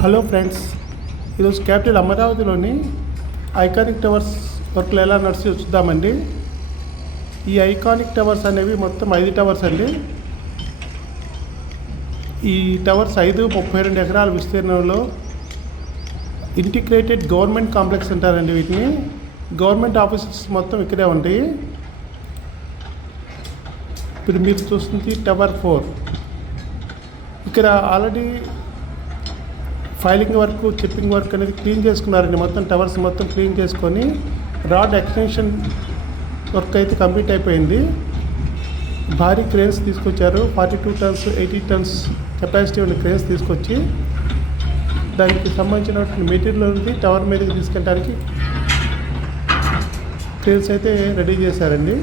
Hello friends, ఈరోజు capital అమరావతిలోని iconic towers వర్క్లు ఎలా నడిచి చూద్దామండి. ఈ ఐకానిక్ టవర్స్ అనేవి మొత్తం 5 టవర్స్ అండి. ఈ టవర్స్ 32 ఎకరాల విస్తీర్ణంలో ఇంటిగ్రేటెడ్ గవర్నమెంట్ కాంప్లెక్స్ అంటారండి. వీటిని గవర్నమెంట్ ఆఫీసెస్ మొత్తం ఇక్కడే ఉంటాయి. ఇప్పుడు మీరు చూస్తుంది టవర్ 4. ఇక్కడ already filing work, chipping work అనేది క్లీన్ చేసుకున్నారండి. మొత్తం టవర్స్ మొత్తం క్లీన్ చేసుకొని రాడ్ ఎక్స్టెన్షన్ వర్క్ అయితే కంప్లీట్ అయిపోయింది. భారీ క్రేన్స్ తీసుకొచ్చారు. 42 టన్స్ 80 టన్స్ కెపాసిటీ ఉన్న క్రేన్స్ తీసుకొచ్చి దానికి సంబంధించిన మెటీరియల్ ఉంది టవర్ మీదకి తీసుకెళ్ళడానికి క్రేన్స్ అయితే రెడీ చేశారండి.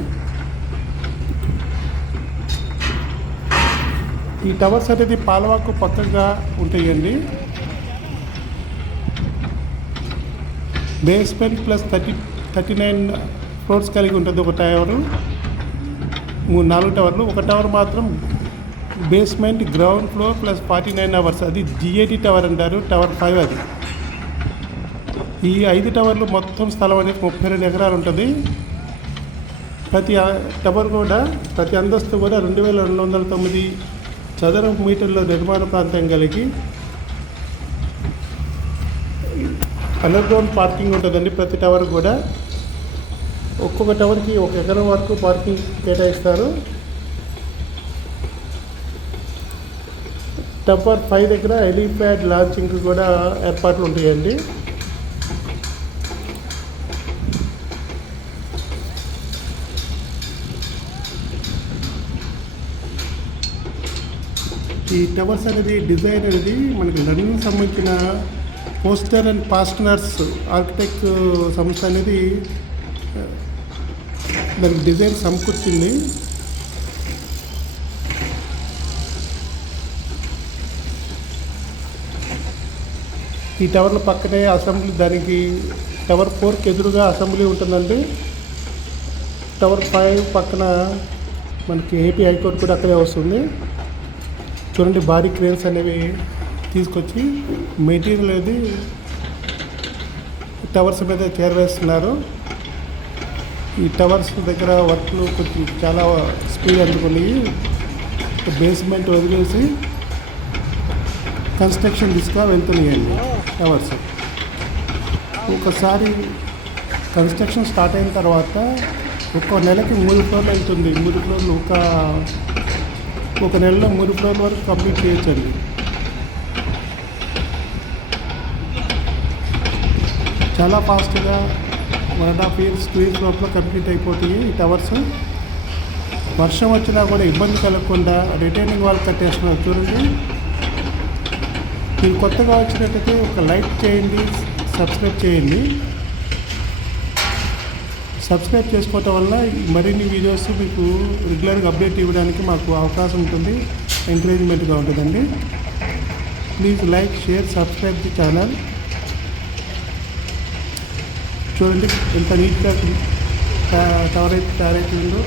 ఈ టవర్స్ అనేది పాలవాకు పక్కగా ఉంటాయండి. బేస్మెంట్ ప్లస్ 39 ఫ్లోర్స్ కలిగి ఉంటుంది ఒక టవరు. 4 టవర్లు. ఒక టవర్ మాత్రం basement ground floor plus 49 hours, అది జిఏటి టవర్ అంటారు. టవర్ 5 అది. ఈ 5 టవర్లు మొత్తం స్థలం అనేది 32 ఎకరాలు ఉంటుంది. ప్రతి టవర్ కూడా, ప్రతి అంతస్తు కూడా 2209 చదరపు మీటర్ల నిర్మాణ ప్రాంతం కలిగి అండర్ గ్రౌండ్ పార్కింగ్ ఉంటుందండి. ప్రతి టవర్ కూడా ఒక్కొక్క టవర్కి 1 ఎకరం వరకు పార్కింగ్ కేటాయిస్తారు. టవర్ 5 దగ్గర హెలీప్యాడ్ లాంచింగ్ కూడా ఏర్పాట్లు ఉంటాయండి. ఈ టవర్స్ అనేది డిజైన్ అనేది మనకి లండన్ సంబంధించిన పోస్టర్ అండ్ ఫాస్టనర్స్ ఆర్కిటెక్ట్ సంస్థ అనేది దానికి డిజైన్ సమకూర్చింది. ఈ టవర్ల పక్కనే అసెంబ్లీ, దానికి టవర్ 4కి ఎదురుగా అసెంబ్లీ ఉంటుందండి. టవర్ 5 పక్కన మనకి ఏపీ హైకోర్టు కూడా అక్కడే వస్తుంది. చూడండి, భారీ క్రేన్స్ అనేవి తీసుకొచ్చి మెటీరియల్ అనేది టవర్స్ మీద చేరవేస్తున్నారు. ఈ టవర్స్ దగ్గర వర్క్లు కొంచెం చాలా స్పీడ్ అందుకుని బేస్మెంట్ వదిలేసి కన్స్ట్రక్షన్ దిశగా వెళ్తున్నాయండి టవర్స్. ఒకసారి కన్స్ట్రక్షన్ స్టార్ట్ అయిన తర్వాత ఒక నెలకి 3 ఫ్లోర్లు వెళ్తుంది. 3 ఫ్లోర్లు ఒక నెలలో 3 ఫ్లోర్ల వరకు కంప్లీట్ చేయొచ్చండి. చాలా ఫాస్ట్గా 1.5 years 2 years లోపల కంప్లీట్ అయిపోతాయి ఈ టవర్స్. వర్షం వచ్చినా కూడా ఇబ్బంది కలగకుండా రిటైనింగ్ వాల్ కట్టేస్తున్నారు. చూడండి, మీరు కొత్తగా వచ్చినట్టయితే ఒక లైక్ చేయండి, సబ్స్క్రైబ్ చేయండి. సబ్స్క్రైబ్ చేసుకోవటం వల్ల మరిన్ని వీడియోస్ మీకు రెగ్యులర్గా అప్డేట్ ఇవ్వడానికి మాకు అవకాశం ఉంటుంది, ఎంకరేజ్మెంట్గా ఉంటుందండి. Please like, share, subscribe the channel. చూడండి ఎంత నీట్గా టవర్ అయితే తయారైతుందో.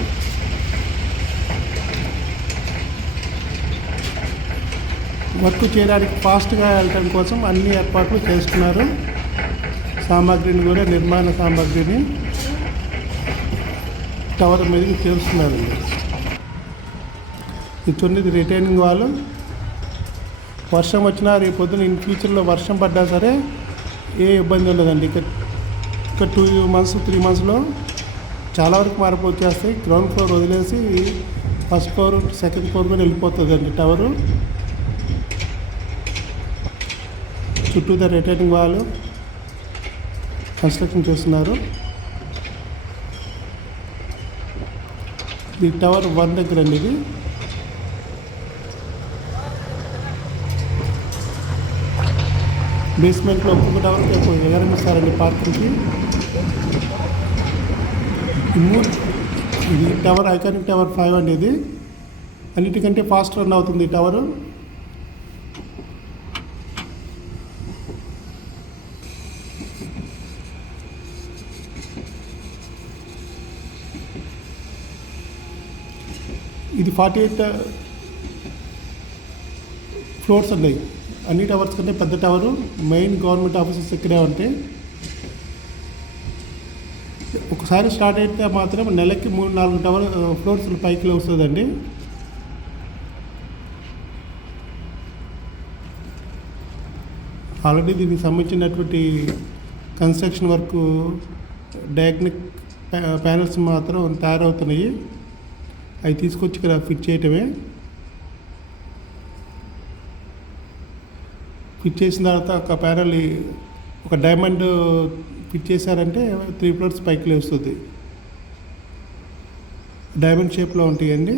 వర్క్ చేయడానికి ఫాస్ట్గా వెళ్ళటం కోసం అన్ని ఏర్పాట్లు చేస్తున్నారు. సామాగ్రిని కూడా, నిర్మాణ సామాగ్రిని టవర్ మీదకి చేస్తున్నారండి. ఇది చూడండి, రిటైనింగ్ వాళ్ళు. వర్షం వచ్చినా రేపు పొద్దున ఇన్ ఫ్యూచర్లో వర్షం పడ్డా సరే ఏ ఇబ్బంది ఉండదండి. ఒక 2 months 3 monthsలో చాలా వరకు మార్పు వచ్చేస్తాయి. గ్రౌండ్ ఫ్లోర్ వదిలేసి ఫస్ట్ ఫ్లోర్, సెకండ్ ఫ్లోర్ కూడా వెళ్ళిపోతుందండి టవరు. చుట్టూ రిటైనింగ్ వాళ్ళు కన్స్ట్రక్షన్ చేస్తున్నారు. ఇది టవర్ 1 దగ్గర అండి. ఇది బేస్మెంట్లో ఒక్కొక్క టవర్కి ఎగరమిస్తారండి పార్కింగ్కి. ఇది టవర్ ఐకానిక్ టవర్ 5 అండి. ఇది అన్నిటికంటే ఫాస్ట్ రన్ అవుతుంది ఈ టవరు. ఇది 48 ఫ్లోర్స్ ఉన్నాయి. అన్ని టవర్స్ కంటే పెద్ద టవరు మెయిన్ గవర్నమెంట్ ఆఫీసెస్ ఇక్కడే ఉంటాయి. ఒకసారి స్టార్ట్ అయితే మాత్రం నెలకి 3-4 టవర్ ఫ్లోర్స్ పైకి వస్తుందండి. ఆల్రెడీ దీనికి సంబంధించినటువంటి కన్స్ట్రక్షన్ వర్క్ డయాగ్నిక్ ప్యానల్స్ మాత్రం తయారవుతున్నాయి. అవి తీసుకొచ్చి ఇక్కడ ఫిట్ చేయటమే. ఫిట్ చేసిన తర్వాత ఒక ప్యానల్ ఒక డైమండ్ ఫిట్ చేశారంటే 3 ఫ్లోర్స్ పైకి లేస్తుంది. డైమండ్ షేప్లో ఉంటాయండి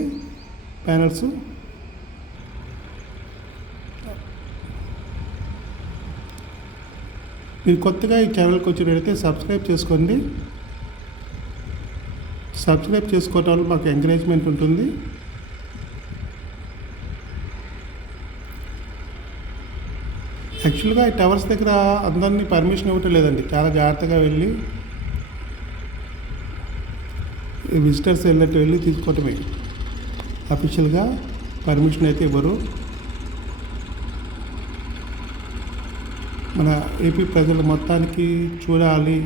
ప్యానల్స్. మీరు కొత్తగా ఈ ఛానల్కి వచ్చినట్టయితే సబ్స్క్రైబ్ చేసుకోండి. సబ్స్క్రైబ్ చేసుకోవటం వల్ల మాకు ఎంకరేజ్మెంట్ ఉంటుంది. యాక్చువల్గా ఈ టవర్స్ దగ్గర అందరినీ పర్మిషన్ ఇవ్వటం లేదండి. చాలా జాగ్రత్తగా వెళ్ళి విజిటర్స్ వెళ్ళి తీసుకోవటమే. అఫీషియల్గా పర్మిషన్ అయితే ఇవ్వరు. మన ఏపీ ప్రజలు మొత్తానికి చూడాలి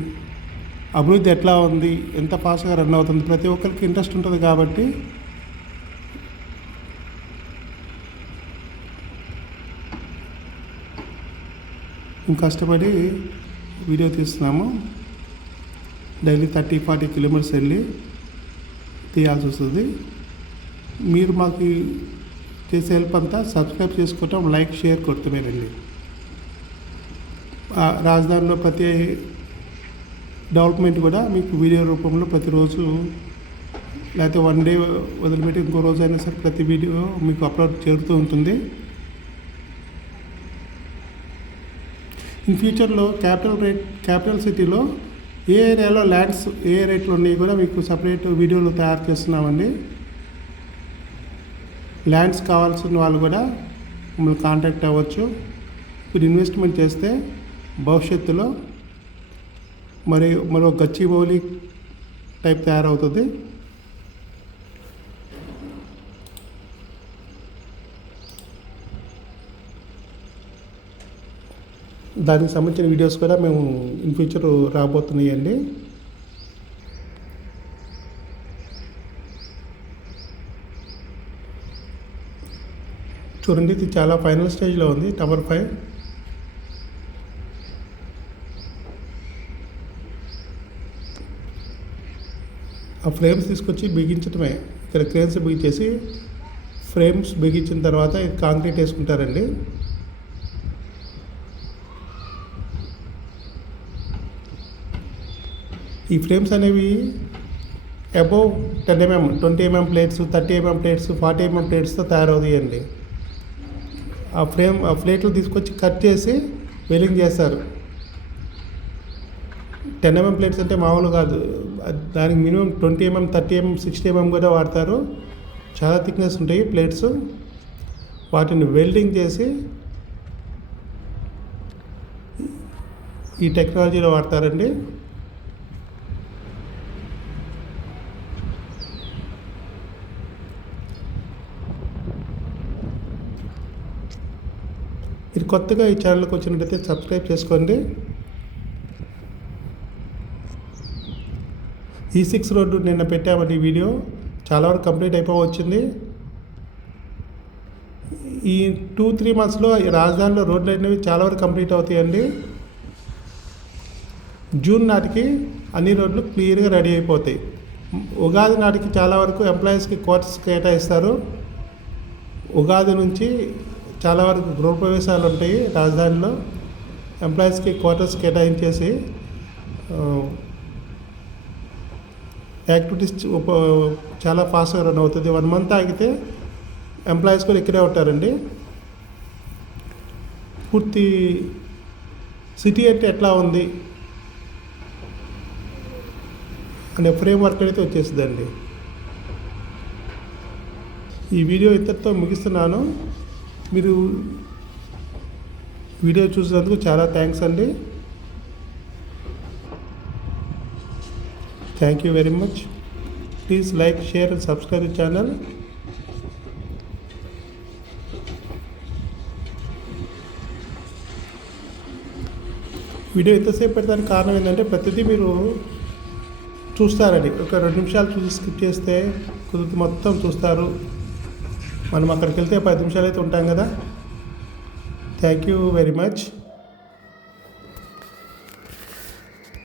అభివృద్ధి ఎట్లా ఉంది, ఎంత ఫాస్ట్గా రన్ అవుతుంది, ప్రతి ఒక్కరికి ఇంట్రెస్ట్ ఉంటుంది కాబట్టి మేము కష్టపడి వీడియో తీస్తున్నాము. డైలీ 30-40 కిలోమీటర్స్ వెళ్ళి తీయాల్సి వస్తుంది. మీరు మాకు చేసే హెల్ప్ అంతా సబ్స్క్రైబ్ చేసుకోవటం, లైక్, షేర్ కొడుతున్నారండి. రాజధానిలో ప్రతి డెవలప్మెంట్ కూడా మీకు వీడియో రూపంలో ప్రతిరోజు, లేకపోతే 1 డే వదిలిపెట్టి ఇంకో రోజు అయినా సరే ప్రతి వీడియో మీకు అప్లోడ్ చేరుతూ ఉంటుంది. ఇన్ ఫ్యూచర్లో క్యాపిటల్ సిటీలో ఏ ఏరియాలో ల్యాండ్స్ ఏ రేట్లు ఉన్నాయి కూడా మీకు సపరేట్ వీడియోలు తయారు చేస్తున్నామండి. ల్యాండ్స్ కావాల్సిన వాళ్ళు కూడా మమ్మల్ని కాంటాక్ట్ అవ్వచ్చు. మీరు ఇన్వెస్ట్మెంట్ చేస్తే భవిష్యత్తులో మరో గచ్చిబౌలి టైప్ తయారవుతుంది. దానికి సంబంధించిన వీడియోస్ కూడా మేము ఇన్ ఫ్యూచర్ రాబోతున్నాయండి. చూడండి, ఇది చాలా ఫైనల్ స్టేజ్లో ఉంది టవర్ 5. ఆ ఫ్రేమ్స్ తీసుకొచ్చి బిగించడమే. ఇక్కడ క్రేన్స్ బిగించేసి ఫ్రేమ్స్ బిగించిన తర్వాత కాంక్రీట్ వేసుకుంటారండి. ఈ ఫ్రేమ్స్ అనేవి above 10 mm, 20 mm plates, 30 mm plates, 40 mm ప్లేట్స్తో తయారవుతాయండి. ఆ ప్లేట్లు తీసుకొచ్చి కట్ చేసి వెల్డింగ్ చేస్తారు. 10 mm ప్లేట్స్ అంటే మామూలు కాదు, దానికి మినిమం 20 mm, 30 mm, 60 mm కూడా వాడతారు. చాలా థిక్నెస్ ఉంటాయి ప్లేట్స్. వాటిని వెల్డింగ్ చేసి ఈ టెక్నాలజీలో వాడతారండి. మీరు కొత్తగా ఈ ఛానల్కి వచ్చినట్టయితే సబ్స్క్రైబ్ చేసుకోండి. E6 రోడ్డు నిన్న పెట్టామండి వీడియో, చాలా వరకు కంప్లీట్ అయిపోవచ్చింది. ఈ 2-3 మంత్స్లో రాజధానిలో రోడ్లు అనేవి చాలా వరకు కంప్లీట్ అవుతాయండి. జూన్ నాటికి అన్ని రోడ్లు క్లియర్గా రెడీ అయిపోతాయి. ఉగాది నాటికి చాలా వరకు ఎంప్లాయీస్కి క్వార్టర్స్ కేటాయిస్తారు. ఉగాది నుంచి చాలా వరకు గృహప్రవేశాలు ఉంటాయి రాజధానిలో. ఎంప్లాయీస్కి క్వార్టర్స్ కేటాయించేసి యాక్టివిటీస్ చాలా ఫాస్ట్గా రన్ అవుతుంది. 1 month ఆగితే ఎంప్లాయీస్ కూడా ఇక్కడే ఉంటారండి. పూర్తి సిటీ అంటే ఎట్లా ఉంది అనే ఫ్రేమ్వర్క్ అయితే వచ్చేస్తుందండి. ఈ వీడియో ఇంతటితో ముగిస్తున్నాను. మీరు వీడియో చూసినందుకు చాలా థ్యాంక్స్ అండి. Thank you very much. Please like, share and subscribe the channel. Video ఎంతసేపు పెట్టడానికి కారణం ఏంటంటే ప్రతిదీ మీరు చూస్తారని. ఒక 2 నిమిషాలు చూసి స్కిప్ చేస్తే కుదిరితే మొత్తం చూస్తారు. మనం అక్కడికి వెళ్తే 10 నిమిషాలు అయితే ఉంటాం కదా. Thank you very much.